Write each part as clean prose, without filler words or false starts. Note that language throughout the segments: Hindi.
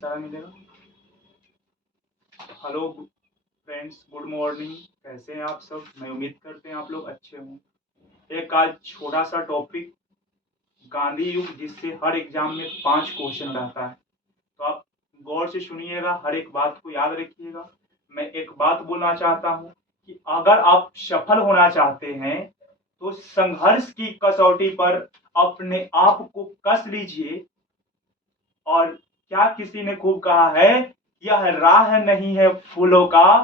सारा मिलेगा। Hello friends, good morning. कैसे हैं आप सब? मैं उम्मीद करते हैं आप लोग अच्छे हों। एक आज छोटा सा टॉपिक, गांधी युग, जिससे हर एग्जाम में 5 क्वेश्चन रहता है। तो आप गौर से सुनिएगा, हर एक बात को याद रखिएगा। मैं एक बात बोलना चाहता हूँ कि अगर आप सफल होना चाहते हैं तो संघर्ष की कसौटी पर अपने आप को कस लीजिए। और क्या किसी ने खूब कहा है, यह राह नहीं है फूलों का,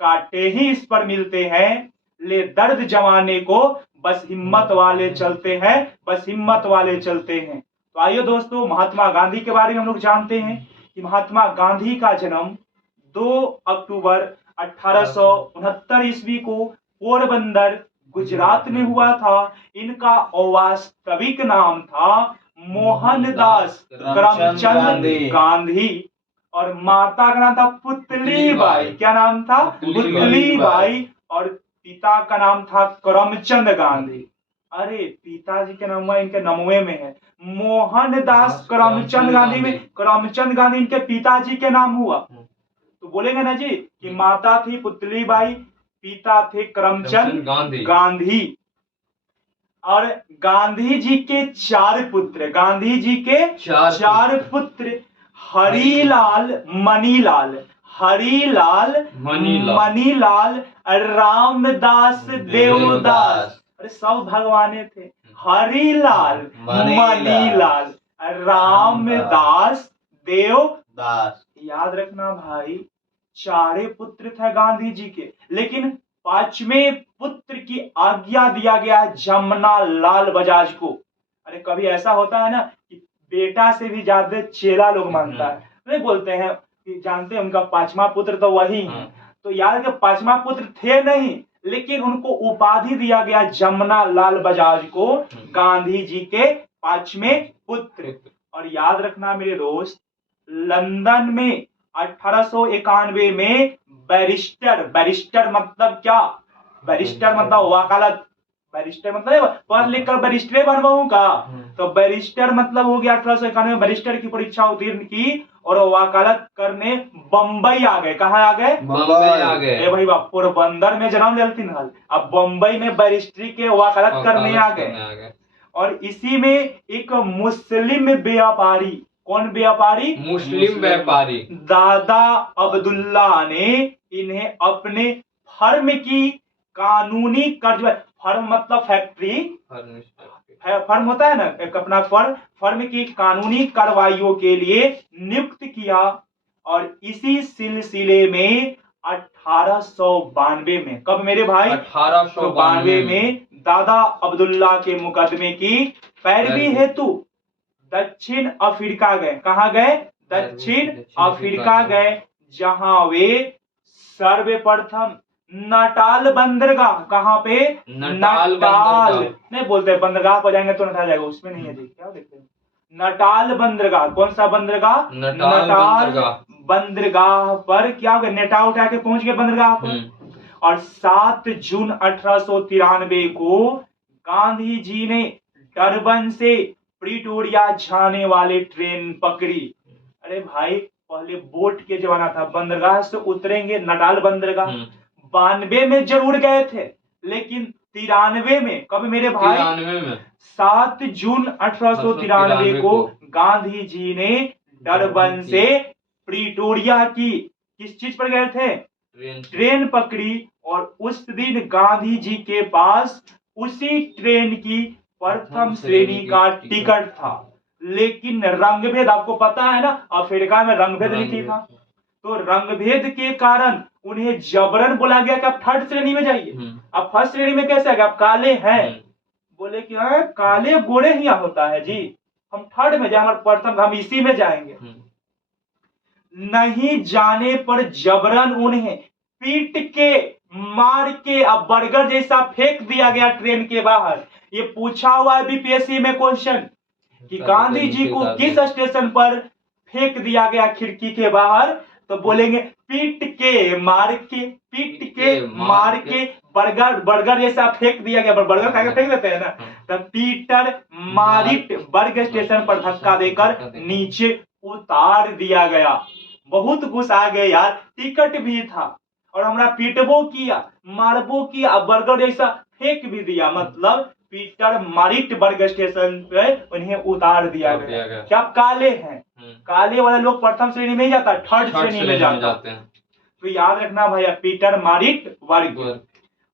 कांटे ही इस पर मिलते हैं। ले दर्द जमाने को, बस हिम्मत वाले चलते हैं, बस हिम्मत वाले चलते हैं। तो आइए दोस्तों, महात्मा गांधी के बारे में हम लोग जानते हैं कि महात्मा गांधी का जन्म 2 अक्टूबर 1869 ईस्वी को पोरबंदर, गुजरात में हुआ था। इनका वास्तविक नाम था मोहनदास करमचंद गांधी। और माता का नाम था पुतली बाई। क्या नाम था? पुतली बाई। और पिता का नाम था करमचंद गांधी। अरे पिताजी के नाम इनके नमवे में है, मोहनदास करमचंद गांधी में करमचंद गांधी इनके पिताजी के नाम हुआ। तो बोलेंगे ना जी कि माता थी पुतली बाई, पिता थे करमचंद गांधी। और गांधी जी के 4 पुत्र, गांधी जी के 4 पुत्र, हरिलाल, मनीलाल, हरिलाल, मनीलाल, रामदास, देवदास। अरे सब भगवाने थे। हरिलाल, मनीलाल, रामदास, देवदास। याद रखना भाई, 4 पुत्र थे गांधी जी के, लेकिन 5वें पुत्र की आज्ञा दिया गया जमुना लाल बजाज को। अरे कभी ऐसा होता है ना कि बेटा से भी ज्यादा चेला लोग मानता है, नहीं बोलते हैं कि जानते हैं उनका 5वां पुत्र तो वही है। तो यार के 5वां पुत्र थे नहीं, लेकिन उनको उपाधि दिया गया जमुना लाल बजाज को, गांधी जी के 5वें पुत्र। और याद रखना मेरे दोस्त, लंदन में 1891 में बैरिस्टर, बैरिस्टर मतलब क्या? बैरिस्टर मतलब वकालत। बैरिस्टर मतलब पढ़ लिख कर बैरिस्टर बनवाऊं का। तो बैरिस्टर मतलब हो गया 1891 में बैरिस्टर की परीक्षा उत्तीर्ण की और वकालत करने बंबई आ गए। कहाँ आ गए? बंबई आ गए। ए भाई बाप, पोरबंदर में जन्म लेती हल, अब बंबई में बैरिस्ट्री के वकालत करने आ गए। और इसी में एक मुस्लिम व्यापारी, कौन व्यापारी? मुस्लिम व्यापारी दादा अब्दुल्ला ने इन्हें अपने फर्म की कानूनी कर्ज, फर्म मतलब फैक्ट्री, फर्म होता है ना एक अपना फर्म की कानूनी कार्रवाइयों के लिए नियुक्त किया। और इसी सिलसिले में 1892 में, कब मेरे भाई? 1892 में दादा अब्दुल्ला के मुकदमे की पैरवी हेतु दक्षिण अफ्रीका गए। कहाँ गए? दक्षिण अफ्रीका गए, जहां वे सर्वप्रथम नटाल बंदरगाह, कहाँ पे? नटाल नहीं बोलते, बंदरगाह पर जाएंगे तो नटाल जाएगा, उसमें नहीं है जी। क्या देखते हैं? नटाल बंदरगाह। कौन सा बंदरगाह? नटाल बंदरगाह पर क्या हो गया? नेटा उठा के पहुंच गए बंदरगाह पर। और 7 जून 1893 को गांधी जी ने डरबन से प्रिटोरिया जाने वाले ट्रेन पकड़ी। अरे भाई पहले बोट के जमाना था, बंदरगाह से उतरेंगे नटाल बंदरगाह। 92 में जरूर गए थे, लेकिन 93 में, कब मेरे भाई? 7 जून 1893 को गांधी जी ने डरबन से प्रिटोरिया की किस चीज पर गए थे? ट्रेन पकड़ी। और उस दिन गांधी जी के पास उसी ट्रेन की प्रथम श्रेणी का टिकट था। लेकिन रंगभेद, आपको पता है ना अफ्रीका में रंगभेद नीति था, तो रंगभेद के कारण उन्हें जबरन बोला गया कि आप 3rd श्रेणी में जाइए। अब 1st श्रेणी में कैसे आगे? आप काले हैं। बोले कि काले गोरे ही होता है जी, हम 3rd में जाए, प्रथम हम इसी में जाएंगे। नहीं जाने पर जबरन उन्हें पीट के, मार के, अब बर्गर जैसा फेंक दिया गया ट्रेन के बाहर। ये पूछा हुआ है बीपीएससी में क्वेश्चन कि गांधी जी को किस स्टेशन पर फेंक दिया गया खिड़की के बाहर? तो बोलेंगे पीट के, मार के, पीट के, मार के, बर्गर, बर्गर जैसा फेंक दिया गया। बर्गर खा के फेंक देते हैं ना, तो पीटर मारिट बर्ग स्टेशन पर धक्का देकर नीचे उतार दिया गया। बहुत गुस्सा गए यार, टिकट भी था और हमरा पीटबो किया, मारबो किया, बर्गर जैसा फेंक भी दिया। मतलब पीटर मारिट्सबर्ग स्टेशन पे उन्हें उतार दिया गया। क्या आप काले हैं? काले वाले लोग प्रथम श्रेणी में ही जाता, थर्ड श्रेणी में जाते हैं। तो याद रखना भैया, पीटर मारिट्सबर्ग।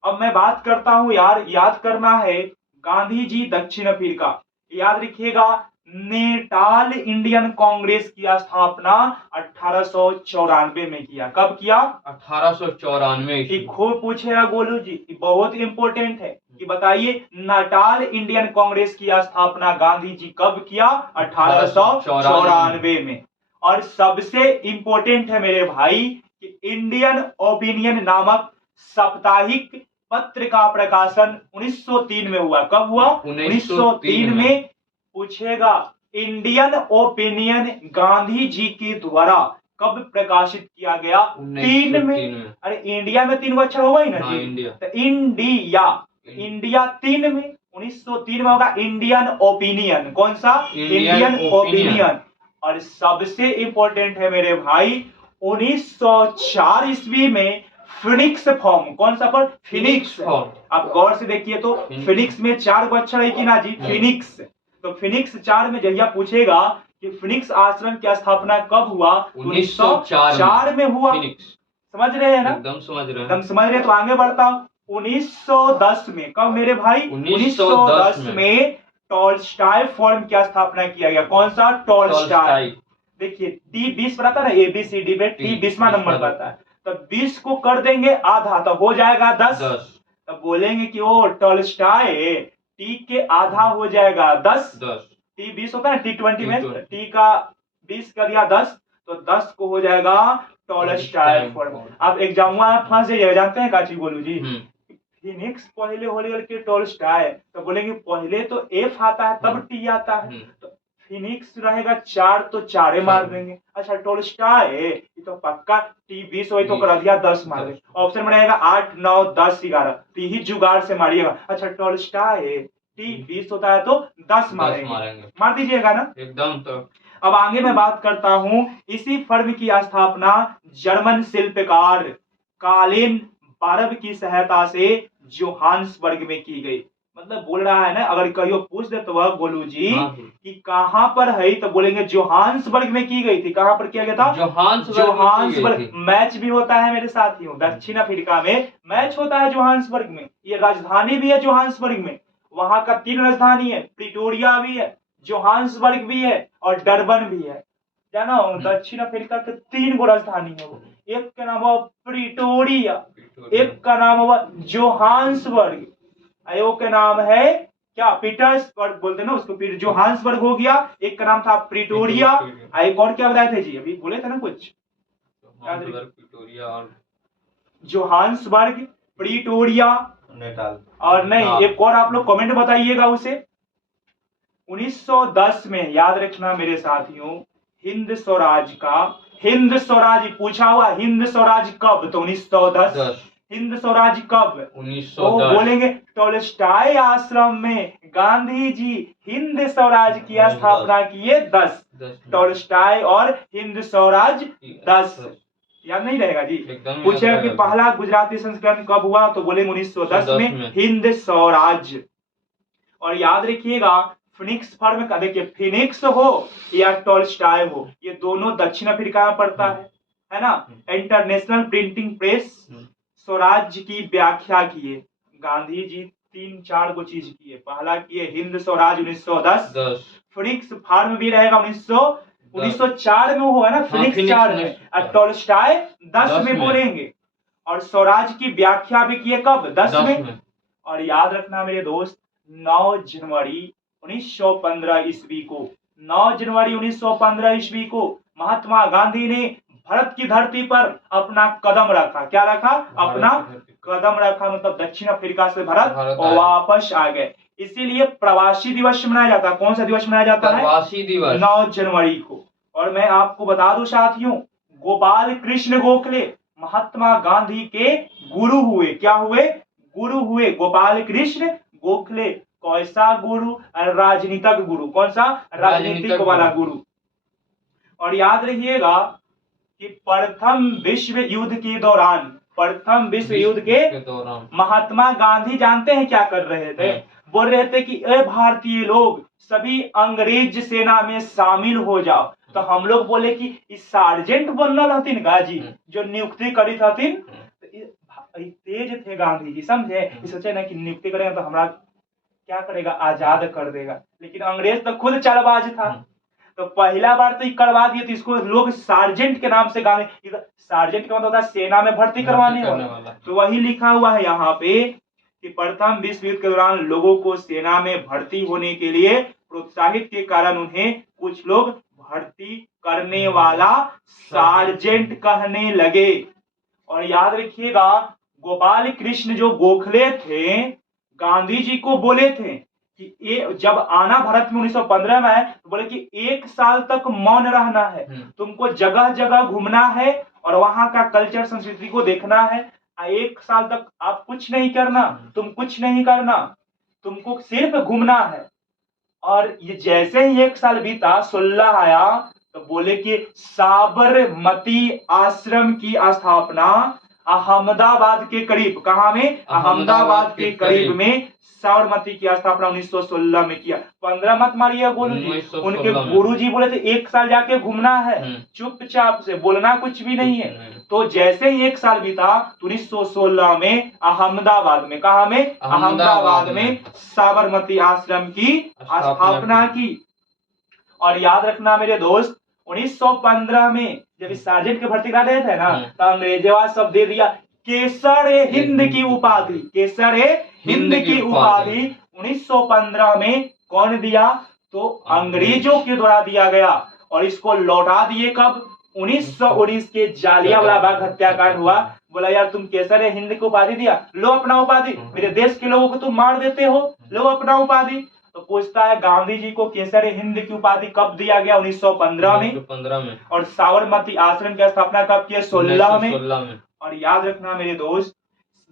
अब मैं बात करता हूँ यार, याद करना है गांधी जी दक्षिण अफ्रीका। याद रखिएगा, नेटाल इंडियन कांग्रेस की स्थापना 1894 में किया। कब किया? 1894। खूब पूछेगा गोलू जी, बहुत इंपॉर्टेंट है कि बताइए नाटाल इंडियन कांग्रेस की स्थापना गांधी जी कब किया? 1894 में। और सबसे इंपॉर्टेंट है मेरे भाई कि इंडियन ओपिनियन नामक साप्ताहिक पत्र का प्रकाशन 1903 में हुआ। कब हुआ? 1903 में। पूछेगा इंडियन ओपिनियन गांधी जी के द्वारा कब प्रकाशित किया गया? 3 में। अरे इंडिया में 3 अक्षर होगा ही ना जी, इंडिया। तो इंडिया 3 में, 1903 में होगा इंडियन ओपिनियन। कौन सा? Indian opinion. और सबसे इंपॉर्टेंट है मेरे भाई, 1904 ईस्वी में फिनिक्स फॉर्म। कौन सा पर? फिनिक्स। आप गौर से देखिए तो फिनिक्स में 4 अक्षर है कि ना जी? फिनिक्स। तो फिनिक्स 4 में जहिया पूछेगा कि फिनिक्स आश्रम की स्थापना कब हुआ? 1904 में हुआ। समझ रहे हैं ना? एकदम समझ रहे हैं। एकदम समझ रहे हैं। तो आगे बढ़ता हूं, 1910 में। कब मेरे भाई? 1910 में टॉलस्टॉय फॉर्म की स्थापना किया गया। कौन सा? टॉलस्टॉय। देखिए T20 बताता है ना, ABCD में T 20वां नंबर बताता है, तो 20 को कर देंगे आधा तो हो जाएगा 10। तब बोलेंगे कि वो टॉलस्टॉय T के आधा हो जाएगा 10। T20 होता है T20 में, T का 20 कर दिया 10, तो 10 को हो जाएगा टॉलस्टॉय फॉर्म। अब एग्जाम में फंस जाइएगा, जानते हैं काची बोलू जी? फिनिक्स पहले हो के टॉलस्टॉय, तो बोलेंगे पहले तो F आता है तब T आता है, तो फिनिक्स रहेगा 4 तो 4 मार देंगे। अच्छा टॉलस्टॉय ये तो पक्का T20 हो तो कर दिया 10 मार देंगे। ऑप्शन में रहेगा 8 9 10 11, तो यही जुगाड़ से मारिएगा। अच्छा टॉलस्टॉय T20 होता है तो 10 मारेंगे, मार दीजिएगा ना एकदम। तो अब आगे मैं बात करता हूं, इसी फर्म की स्थापना जर्मन शिल्पकार कालिन बारब की सहायता से जोहान्सबर्ग में की गई। मतलब बोल रहा है ना, अगर कहियो पूछ दे तो वह गोलू जी कि कहां पर है, तो बोलेंगे जोहान्सबर्ग में की गई थी। कहां पर किया गया था? जोहान्सबर्ग। मैच भी होता है मेरे साथियों, दक्षिण अफ्रीका में मैच होता है जोहान्सबर्ग में। ये राजधानी भी है जोहान्सबर्ग में। वहां का 3 राजधानी है, प्रिटोरिया भी है, जोहान्सबर्ग भी है और डरबन भी है। जाना दक्षिण अफ्रीका के 3 गो राजधानी है। वो एक का नाम हुआ प्रिटोरिया, एक का नाम हुआ जोहान्सबर्ग, एक का नाम है क्या? पीटर्सबर्ग बोलते हैं ना उसको। फिर जोहान्सबर्ग हो गया, एक का नाम था प्रिटोरिया, एक और क्या बताए थे जी? अभी बोले थे ना कुछ, जोहान्सबर्ग, प्रिटोरिया और नहीं एक और, आप लोग कमेंट बताइएगा उसे। 1910 में याद रखना मेरे साथियों, हिंद स्वराज पूछा हुआ, हिंद स्वराज कब? तो 1910। हिंद स्वराज कब? 1910। बोलेंगे टॉलस्टॉय आश्रम में गांधी जी हिंद स्वराज की स्थापना किए 10। टॉलस्टॉय और हिंद स्वराज 10। याद नहीं रहेगा जी? पूछेगा कि पहला गुजराती संस्करण कब हुआ, तो बोलेंगे 1910 में हिंद स्वराज। और याद रखिएगा फिनिक्स फर्म का, देखिए फिनिक्स हो या टॉलस्टॉय हो, ये दोनों दक्षिण अफ्रीका में पड़ता है ना। इंटरनेशनल प्रिंटिंग प्रेस स्वराज की व्याख्या किए गांधी जी 3-4 गो चीज किए। पहला किए हिंद स्वराज 1910। फिनिक्स फर्म भी रहेगा 1904 में हुआ ना, फिनिक्स 4 में, और टॉलस्टॉय 10 में बोलेंगे। और स्वराज की व्याख्या भी किए कब? 10 में। और याद रखना मेरे दोस्त, 9 जनवरी 1915 ईस्वी को, 9 जनवरी 1915 ईस्वी को महात्मा गांधी ने भारत की धरती पर अपना कदम रखा। क्या रखा? अपना कदम रखा, मतलब दक्षिण अफ्रीका से भारत वापस आ गए। इसीलिए प्रवासी दिवस मनाया जाता है। कौन सा दिवस मनाया जाता है? प्रवासी दिवस, 9 जनवरी को। और मैं आपको बता दूं साथियों, गोपाल कृष्ण गोखले महात्मा गांधी के गुरु हुए। क्या हुए? गुरु हुए। गोपाल कृष्ण गोखले कैसा गुरु? राजनीतिक गुरु। कौन सा? राजनीतिक वाला गुरु। और याद रखिएगा कि प्रथम विश्व युद्ध के दौरान, प्रथम विश्व युद्ध के दौरान महात्मा गांधी जानते हैं क्या कर रहे थे? बोल रहे थे कि ए भारतीय लोग, सभी अंग्रेज सेना में शामिल हो जाओ। तो हम लोग बोले कि इस सार्जेंट बनना रहतीन गाजी जो नियुक्ति करी थीन, तेज थे गांधी जी, समझे? सोचे ना कि नियुक्ति करेंगे तो हमारा क्या करेगा, आजाद कर देगा। लेकिन अंग्रेज तो खुद चालबाज था, तो पहला बार तो करवा दिए, तो इसको लोग सार्जेंट के नाम से गाने, सार्जेंट का मतलब होता है सेना में भर्ती करवाने वाला। तो वही लिखा हुआ है यहाँ पे कि प्रथम विश्व युद्ध के दौरान लोगों को सेना में भर्ती होने के लिए प्रोत्साहित के कारण उन्हें कुछ लोग भर्ती करने वाला सार्जेंट कहने लगे। और याद रखिएगा, गोपाल कृष्ण जो गोखले थे, गांधी जी को बोले थे कि ये जब आना भारत में 1915 में है, तो बोले कि 1 साल तक मौन रहना है, तुमको जगह जगह घूमना है और वहां का कल्चर संस्कृति को देखना है। 1 साल तक आप कुछ नहीं करना, तुम कुछ नहीं करना, तुमको सिर्फ घूमना है। और ये जैसे ही 1 साल बीता, 16 आया, तो बोले कि साबरमती आश्रम की स्थापना अहमदाबाद के करीब, कहा में? अहमदाबाद के करीब में साबरमती की स्थापना 1916 में किया। 15 मत मारिए गोलू जी, उनके गुरु जी बोले थे 1 साल जाके घूमना है, चुपचाप से बोलना कुछ भी नहीं है। तो जैसे ही 1 साल बीता, 1916 में अहमदाबाद में, कहा में? अहमदाबाद में साबरमती आश्रम की स्थापना की। और याद रखना मेरे दोस्त, 1915 में जब इस सार्जेंट के भर्ती करा रहे थे ना, तो अंग्रेजवा सब दे दिया केसर हिंद की उपाधि, केसर हिंद की उपाधि 1915 में कौन दिया? तो अंग्रेजों के द्वारा दिया गया। और इसको लौटा दिए कब? 1919 के जालियांवाला बाग हत्याकांड हुआ, बोला यार तुम केसर हिंद की उपाधि दिया, लो अपना उपाधि, मेरे देश के लोगों को तुम मार देते हो, लो अपना उपाधि। तो पूछता है गांधी जी को केसर हिंद की उपाधि कब दिया गया? 1915 में। और साबरमती आश्रम की स्थापना कब की? 16 में। और याद रखना मेरे दोस्त,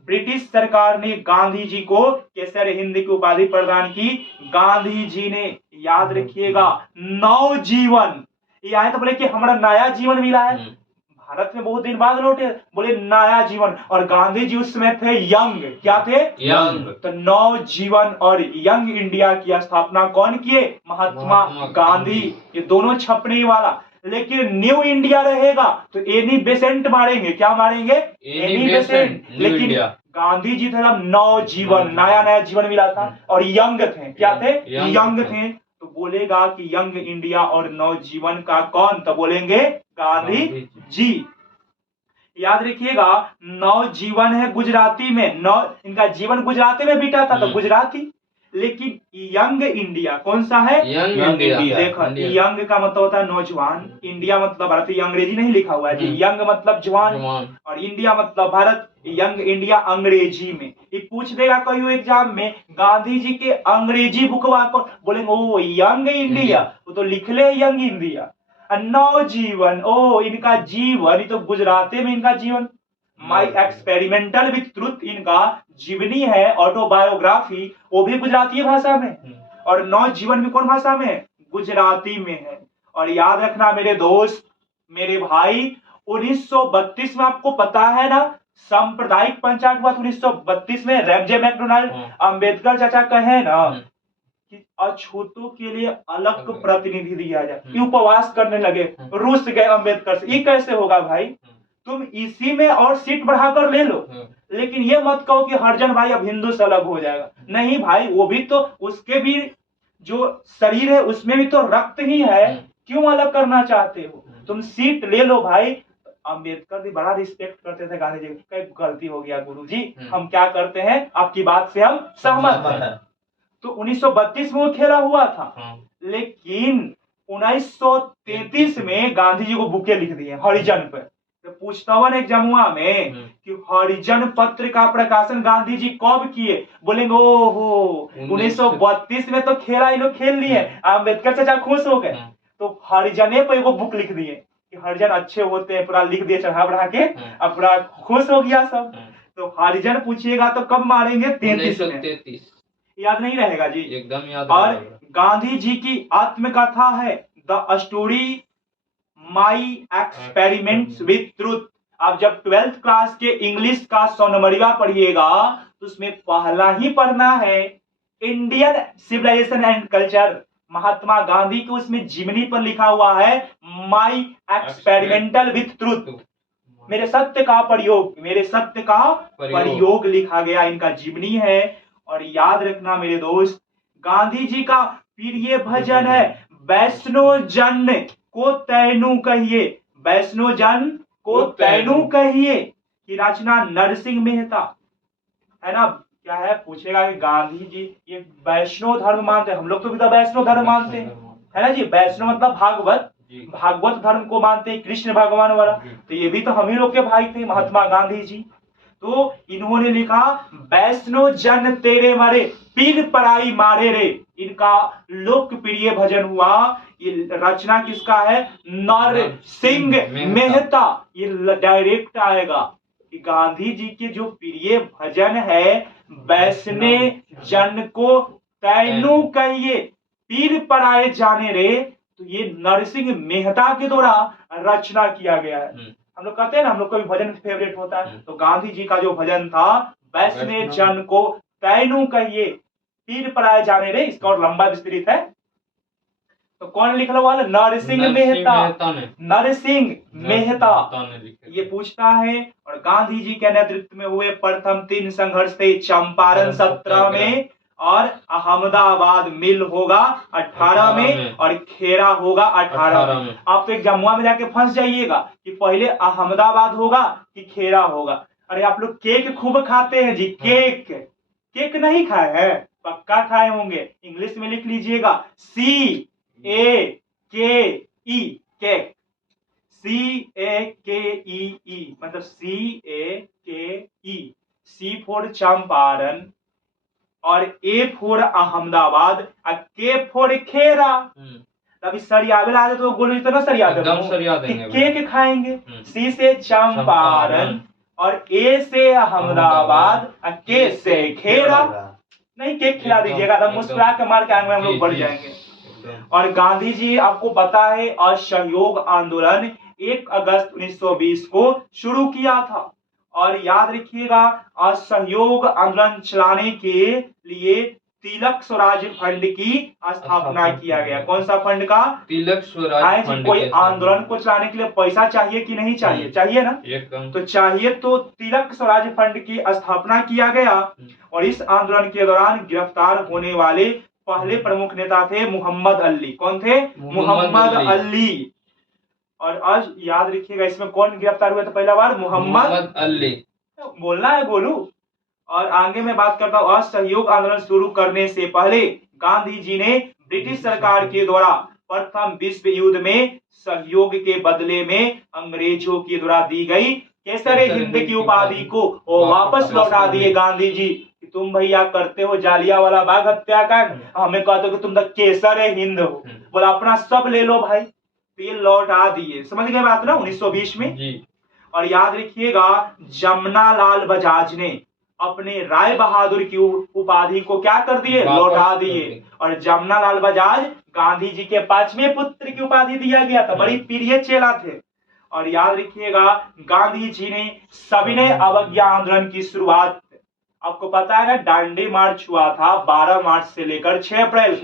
ब्रिटिश सरकार ने गांधी जी को केसर हिंद की उपाधि प्रदान की। गांधी जी ने, याद रखिएगा, नवजीवन, ये आए तो बोले कि हमारा नया जीवन मिला है, भारत में बहुत दिन बाद लौटे, बोले नया जीवन। और गांधी जी उस समय थे यंग, क्या थे? यंग। तो नवजीवन और यंग इंडिया की स्थापना कौन किए? महात्मा गांधी। ये दोनों छपने वाला। लेकिन न्यू इंडिया रहेगा तो एनी बेसेंट मारेंगे, क्या मारेंगे? Annie Besant. लेकिन गांधी जी थे नवजीवन, नया नया जीवन मिला था, और यंग थे, क्या थे? यंग थे। तो बोलेगा कि यंग इंडिया और नवजीवन का कौन? तो बोलेंगे गांधी जी। याद रखिएगा, नवजीवन है गुजराती में, नव इनका जीवन गुजराती में बीता था, तो गुजराती। लेकिन यंग इंडिया कौन सा है? Young India. देखो, यंग का मतलब होता है नौजवान, इंडिया मतलब भारत, अंग्रेजी नहीं लिखा हुआ है जी, यंग मतलब जवान, और इंडिया मतलब भारत। यंग इंडिया अंग्रेजी में, ये पूछ देगा कहीं एग्जाम में, गांधी जी के अंग्रेजी बुकवा को बोलेंगे ओ यंग इंडिया, वो तो लिख ले यंग इंडिया। नवजीवन, ओ इनका जीवन, तो गुजराती में इनका जीवन। माई एक्सपेरिमेंटल विथ ट्रुथ इनका जीवनी है, ऑटोबायोग्राफी, वो भी गुजराती भाषा में। और नवजीवन भी कौन भाषा में? गुजराती में है। और याद रखना मेरे दोस्त, मेरे भाई, 1932 में आपको पता है ना सांप्रदायिक पंचायत हुआ था 1932 में, रेमजे मैकडोनाल्ड। अंबेडकर चाचा कहे ना कि अछूतों के लिए अलग प्रतिनिधि दिया जाए, ये उपवास करने लगे, रूस गए अम्बेडकर से। ये कैसे होगा भाई? तुम इसी में और सीट बढ़ाकर ले लो, लेकिन ये मत कहो कि हरिजन भाई अब हिंदू से अलग हो जाएगा। नहीं भाई, वो भी तो, उसके भी जो शरीर है उसमें भी तो रक्त ही है, क्यों अलग करना चाहते हो? तुम सीट ले लो भाई। अंबेडकर भी बड़ा रिस्पेक्ट करते थे गांधी जी, कई गलती हो गया गुरुजी, हम क्या करते हैं, आपकी बात से हम सहमत हैं। तो 1932 में वो खेला हुआ था। लेकिन 1933 में गांधी जी को बुके लिख दिए हरिजन पे। तो पूछता हुआ एग्जाम में कि हरिजन पत्र का प्रकाशन गांधी जी कब किए? बोलेंगे ओहो 1932 में तो खेला, ये लोग खेल लिए। अम्बेडकर चाचा खुश हो गए, तो हरिजने पे वो बुक लिख दिए कि हरिजन अच्छे होते हैं, पूरा लिख दिए चढ़ा बढ़ा के, अब पूरा खुश हो गया सब। तो हरिजन पूछिएगा तो कब मारेंगे? 33। याद नहीं रहेगा जी? एकदम याद। और गांधी जी की आत्मकथा है the story my experiments with truth. आप जब 12th क्लास के इंग्लिश का 100 नंबरिया पढ़िएगा तो उसमें पहला ही पढ़ना है Indian civilisation and culture. Mahatma Gandhi के उसमें जीवनी पर लिखा हुआ है माई एक्सपेरिमेंटल विथ ट्रूथ, मेरे सत्य का प्रयोग, मेरे सत्य का प्रयोग लिखा गया, इनका जीवनी है। और याद रखना मेरे दोस्त, गांधी जी का प्रिय भजन है वैष्णो जन को तैनू कहिए, वैष्णो जन को तैनू कहिए, की रचना नरसिंह मेहता, है ना। क्या है, पूछेगा कि गांधी जी ये वैष्णव धर्म मानते हैं, हम लोग तो भी तो वैष्णव धर्म मानते हैं, है ना जी। वैष्णव मतलब भागवत, भागवत धर्म को मानते हैं, कृष्ण भगवान वाला, तो ये भी तो हम ही लोग के भाई थे महात्मा गांधी जी। तो इन्होंने लिखा वैष्णो जन तेरे मरे पीर पराई मारे रे, इनका लोकप्रिय भजन हुआ। ये रचना किसका है, नरसिंह मेहता। ये डायरेक्ट आएगा कि गांधी जी के जो प्रिय भजन है वैष्णे जन को तैनू कहिए पीर पराए जाने रे, तो ये नरसिंह मेहता के द्वारा रचना किया गया है। हम लोग कहते हैं ना, हम लोग का भी भजन फेवरेट होता है, तो गांधी जी का जो भजन था वैष्णे जन को तैनू कहिए पीर पराए जाने रे, इसका और लंबा विस्तृत है। तो कौन लिखा हुआ है, नरसिंह मेहता, नरसिंह मेहता ये पूछता है। और गांधी जी के नेतृत्व में हुए प्रथम 3 संघर्ष थे चंपारण 17 में, और अहमदाबाद मिल होगा 18 में, और खेरा होगा 18 में। आप तो एक जमुआ में जाके फंस जाइएगा कि पहले अहमदाबाद होगा कि खेरा होगा। अरे आप लोग केक खूब खाते हैं जी, केक, केक नहीं खाए हैं, पक्का खाए होंगे। इंग्लिश में लिख लीजिएगा CAKE, केक, CAKEE मतलब CAKE, C फॉर चंपारण और A फॉर अहमदाबाद और K फॉर खेरा। अभी सरियावे ला दे तो गोलू इतना सरिया देंगे, केक खाएंगे। C से चंपारण और A से अहमदाबाद और K से खेरा। नहीं, केक खिला दीजिएगा, तब मुस्कुरा के मार के आएंगे हम लोग बढ़ जाएंगे। और गांधी जी आपको पता है असहयोग आंदोलन 1 अगस्त 1920 को शुरू किया था। और याद रखिएगा असहयोग आंदोलन चलाने के लिए तिलक स्वराज फंड की स्थापना किया गया। कौन सा फंड का, तिलक स्वराज फंड। कोई आंदोलन को चलाने के लिए पैसा चाहिए कि नहीं चाहिए, चाहिए ना, तो चाहिए, तो तिलक स्वराज फंड की स्थापना किया गया। और इस आंदोलन के दौरान गिरफ्तार होने वाले पहले प्रमुख नेता थे मोहम्मद अली। कौन थे, मोहम्मद अली। और आज याद रखिएगा इसमें कौन गिरफ्तार हुए थे पहला बार, मोहम्मद अली, बोलना है गोलू। और आगे मैं बात करता हूँ, असहयोग आंदोलन शुरू करने से पहले गांधी जी ने ब्रिटिश सरकार के द्वारा प्रथम विश्व युद्ध में सहयोग के बदले में अंग्रेजों के द्वारा दी गई केसरे हिंद की उपाधि को वापस लौटा दिए गांधी जी। तुम भैया करते हो जालियांवाला बाग हत्याकांड, हमें कहते हो कि तुम तो केसरे हिंद हो, बोला अपना सब ले लो भाई, तो ये लौटा दिए। समझ गए बात ना, 1920 में जी। और याद रखिएगा जमनालाल बजाज ने अपने राय बहादुर की उपाधि को क्या कर दिए, लौटा दिए। और जमनालाल बजाज गांधी जी के 5वें पुत्र की उपाधि दिया गया था, बड़ी प्रिय चेला थे। और याद रखिएगा गांधी जी ने सविनय अवज्ञा आंदोलन की शुरुआत, आपको पता है ना, दांडी मार्च हुआ था 12 मार्च से लेकर 6 अप्रैल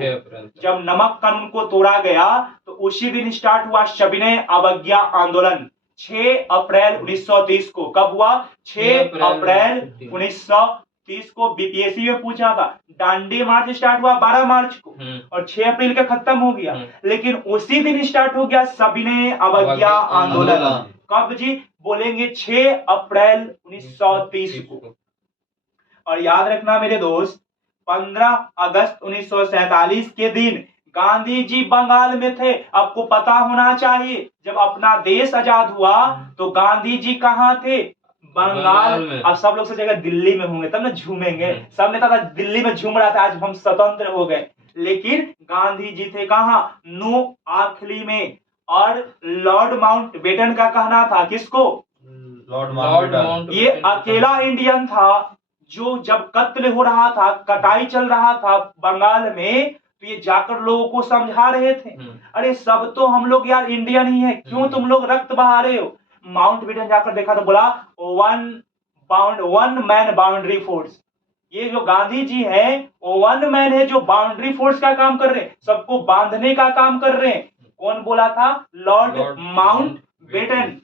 जब नमक कानून को तोड़ा गया, तो उसी दिन स्टार्ट हुआ सविनय अवज्ञा आंदोलन 6 अप्रैल 1930 को। कब हुआ, 6 अप्रैल 1930 को। बीपीएससी में पूछा था, दांडी मार्च स्टार्ट हुआ 12 मार्च को और 6 अप्रैल का खत्म हो गया, लेकिन उसी दिन स्टार्ट हो गया सविनय अवज्ञा आंदोलन। कब जी, बोलेंगे 6 अप्रैल 1930 को। और याद रखना मेरे दोस्त, 15 अगस्त 1947 के दिन गांधी जी बंगाल में थे। आपको पता होना चाहिए जब अपना देश आजाद हुआ तो गांधी जी कहाँ थे, बंगाल में। अब सब लोग सोचेगा दिल्ली में होंगे तब ना झूमेंगे, सब नेता था दिल्ली में झूम रहा था, आज हम स्वतंत्र हो गए, लेकिन गांधी जी थे कहाँ, नो आखली में। और लॉर्ड माउंटबेटन का कहना था, किसको, लॉर्ड माउंटबेटन, ये अकेला इंडियन था जो जब कत्ल हो रहा था, कटाई चल रहा था बंगाल में, तो ये जाकर लोगों को समझा रहे थे, अरे सब तो हम लोग यार इंडियन ही है, क्यों तुम लोग रक्त बहा रहे हो। माउंटबेटन जाकर देखा तो बोला वन मैन बाउंड्री फोर्स। ये जो गांधी जी है वो वन मैन है जो बाउंड्री फोर्स का काम कर रहे हैं, सबको बांधने का काम कर रहे हैं। कौन बोला था? Lord Mountbatten.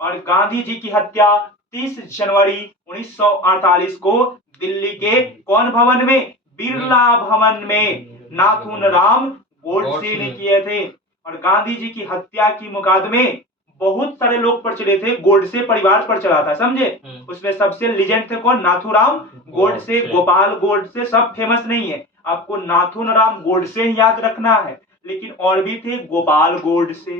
और गांधी जी की हत्या 30 जनवरी 1948 को दिल्ली के कौन भवन में? बिरला भवन में नाथून राम गोडसे ने किए थे। और गांधी जी की हत्या की मुकदमे बहुत सारे लोग पर चले थे, गोडसे परिवार पर चला था, समझे। उसमें सबसे लीजेंड थे कौन? नाथूराम गोडसे, गोपाल गोडसे सब फेमस नहीं है, आपको नाथून राम गोडसे ही याद रखना है। लेकिन और भी थे, गोपाल गोडसे,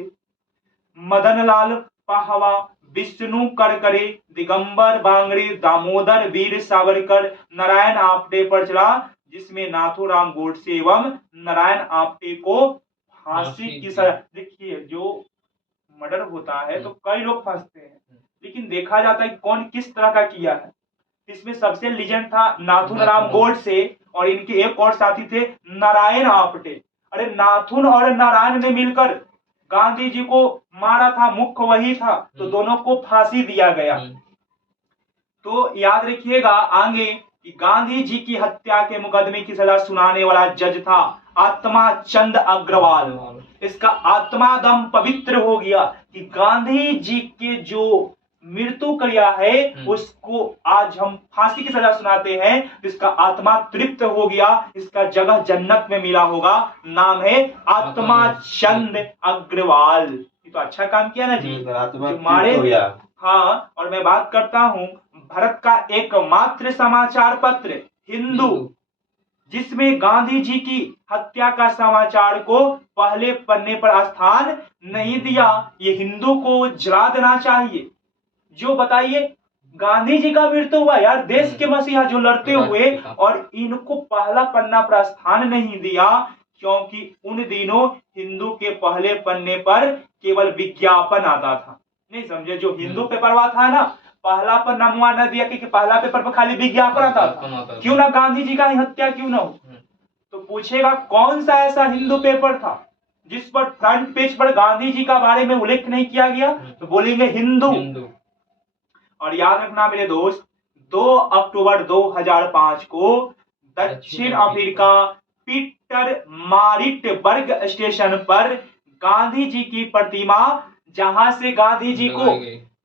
मदन लाल पाहवा, विष्णु करकरे, दिगंबर बांगड़ी, दामोदर वीर सावरकर, नारायण आप्टे पर चला, जिसमें नाथूराम गोडसे एवं नारायण आप्टे को फांसी की सजा। देखिए जो मर्डर होता है तो कई लोग फंसते हैं, लेकिन देखा जाता है कि कौन किस तरह का किया है। इसमें सबसे लीजेंड था नाथून राम गोडसे और इनके एक और साथी थे नारायण आप्टे। अरे नाथून और नारायण ने मिलकर गांधी जी को मारा था, मुख्य वही था, तो दोनों को फांसी दिया गया। तो याद रखिएगा आगे कि गांधी जी की हत्या के मुकदमे की सजा सुनाने वाला जज था आत्मा चंद अग्रवाल। इसका आत्मा दम पवित्र हो गया कि गांधी जी के जो मृत्यु क्रिया है उसको आज हम फांसी की सजा सुनाते हैं, इसका आत्मा तृप्त हो गया, इसका जगह जन्नत में मिला होगा। नाम है आत्मा चंद अग्रवाल। ये तो अच्छा काम किया ना जी, जो मारे। हाँ, और मैं बात करता हूँ भारत का एकमात्र समाचार पत्र हिंदू, जिसमें गांधी जी की हत्या का समाचार को पहले पन्ने पर स्थान नहीं दिया। ये हिंदू को जला देना चाहिए। जो बताइए गांधी जी का मृत्यु हुआ यार, देश के मसीहा जो लड़ते हुए, और इनको पहला पन्ना पर स्थान नहीं दिया, क्योंकि उन दिनों हिंदू के पहले पन्ने पर केवल विज्ञापन आता था। नहीं समझे? जो हिंदू पेपर हुआ था ना, पहला पन्ना मुआ न दिया कि पहला पेपर पर खाली विज्ञापन आता था, क्यों ना गांधी जी का हत्या क्यों ना हो। तो पूछेगा कौन सा ऐसा हिंदू पेपर था जिस पर फ्रंट पेज पर गांधी जी का बारे में उल्लेख नहीं किया गया? तो बोलेंगे हिंदू। और याद रखना मेरे दोस्त, 2 अक्टूबर 2005 को दक्षिण अफ्रीका पीटर मारिट्सबर्ग स्टेशन पर गांधी जी की प्रतिमा, जहां से गांधी जी को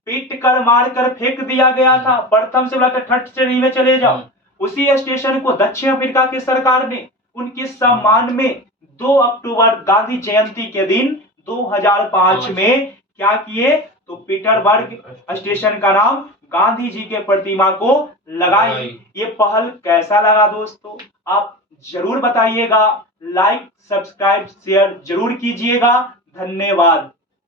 पीट कर मार कर फेंक दिया गया था, प्रथम से बोला थर्ड श्रेणी में चले जाओ, उसी स्टेशन को दक्षिण अफ्रीका की सरकार ने उनके सम्मान में 2 अक्टूबर गांधी जयंती के दिन 2005 में क्या किए? तो पीटरबर्ग स्टेशन का नाम गांधी जी के प्रतिमा को लगाई। ये पहल कैसा लगा दोस्तों? आप जरूर बताइएगा, लाइक सब्सक्राइब शेयर जरूर कीजिएगा। धन्यवाद।